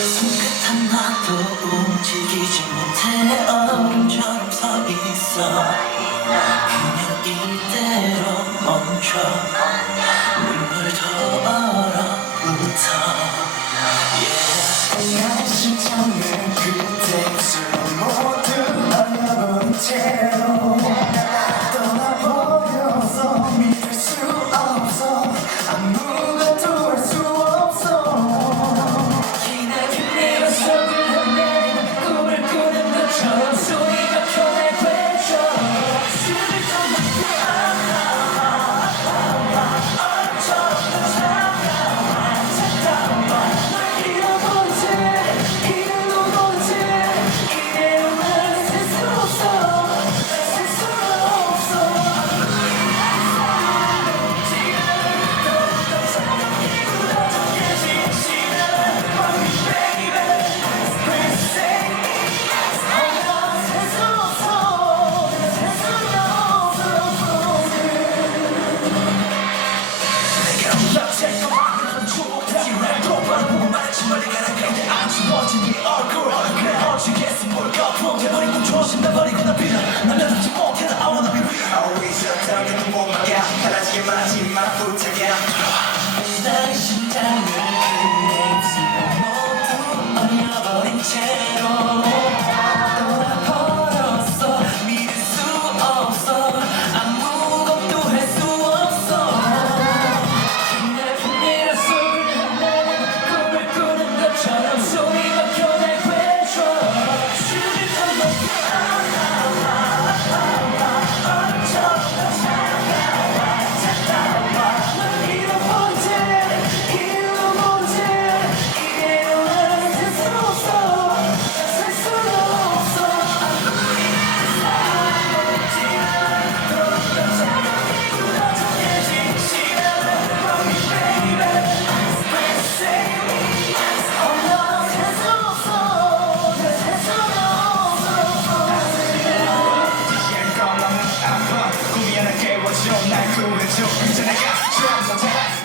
손끝한 나도 움직이지 못해. 얼음처럼 서 있어. 그냥 이대로 멈춰. 눈물 더 얼어. 던진 네 얼굴 그래 어지겠어 뭘까? 부엉켜버린 꿈 조심다 버리고 it more, my girl. 달라지게 마지막 부탁이야 이달의 심장을 외쳐 이제 내가 주한 남자